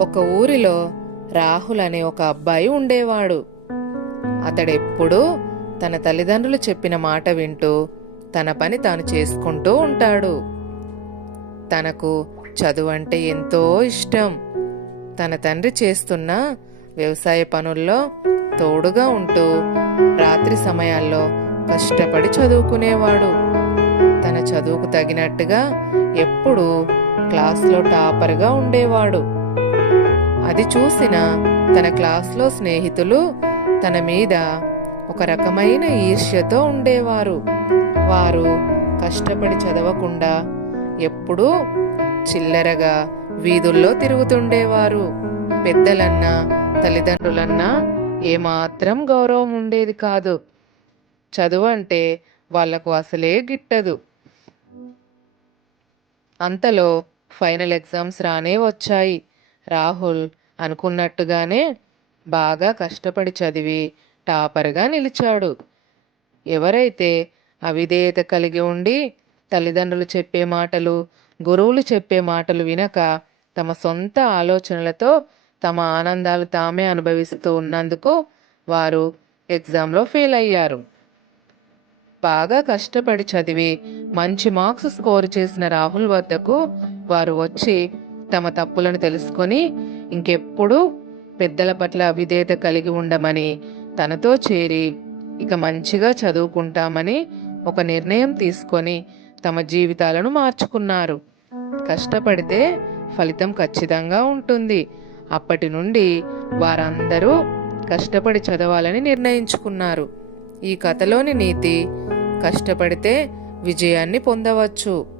ఒక ఊరిలో రాహుల్ అనే ఒక అబ్బాయి ఉండేవాడు. అతడెప్పుడూ తన తల్లిదండ్రులు చెప్పిన మాట వింటూ తన పని తాను చేసుకుంటూ ఉంటాడు. తనకు చదువు అంటే ఎంతో ఇష్టం. తన తండ్రి చేస్తున్న వ్యవసాయ పనుల్లో తోడుగా ఉంటూ రాత్రి సమయాల్లో కష్టపడి చదువుకునేవాడు. తన చదువుకు తగినట్టుగా ఎప్పుడూ క్లాస్లో టాపర్గా ఉండేవాడు. అది చూసిన తన క్లాస్లో స్నేహితులు తన మీద ఒక రకమైన ఈర్ష్యతో ఉండేవారు. వారు కష్టపడి చదవకుండా ఎప్పుడూ చిల్లరగా వీధుల్లో తిరుగుతుండేవారు. పెద్దలన్నా తల్లిదండ్రులన్నా ఏమాత్రం గౌరవం ఉండేది కాదు. చదువు అంటే వాళ్లకు అసలే గిట్టదు. అంతలో ఫైనల్ ఎగ్జామ్స్ రానే వచ్చాయి. రాహుల్ అనుకున్నట్టుగానే బాగా కష్టపడి చదివి టాపర్గా నిలిచాడు. ఎవరైతే అవిధేయత కలిగి ఉండి తల్లిదండ్రులు చెప్పే మాటలు, గురువులు చెప్పే మాటలు వినక తమ సొంత ఆలోచనలతో తమ ఆనందాలు తామే అనుభవిస్తూ ఉన్నందుకు వారు ఎగ్జామ్లో ఫెయిల్ అయ్యారు. బాగా కష్టపడి చదివి మంచి మార్క్స్ స్కోర్ చేసిన రాహుల్ వద్దకు వారు వచ్చి తమ తప్పులను తెలుసుకొని ఇంకెప్పుడూ పెద్దల పట్ల అవిధేయత కలిగి ఉండమని తనతో చేరి ఇక మంచిగా చదువుకుంటామని ఒక నిర్ణయం తీసుకొని తమ జీవితాలను మార్చుకున్నారు. కష్టపడితే ఫలితం ఖచ్చితంగా ఉంటుంది. అప్పటి నుండి వారందరూ కష్టపడి చదవాలని నిర్ణయించుకున్నారు. ఈ కథలోని నీతి, కష్టపడితే విజయాన్ని పొందవచ్చు.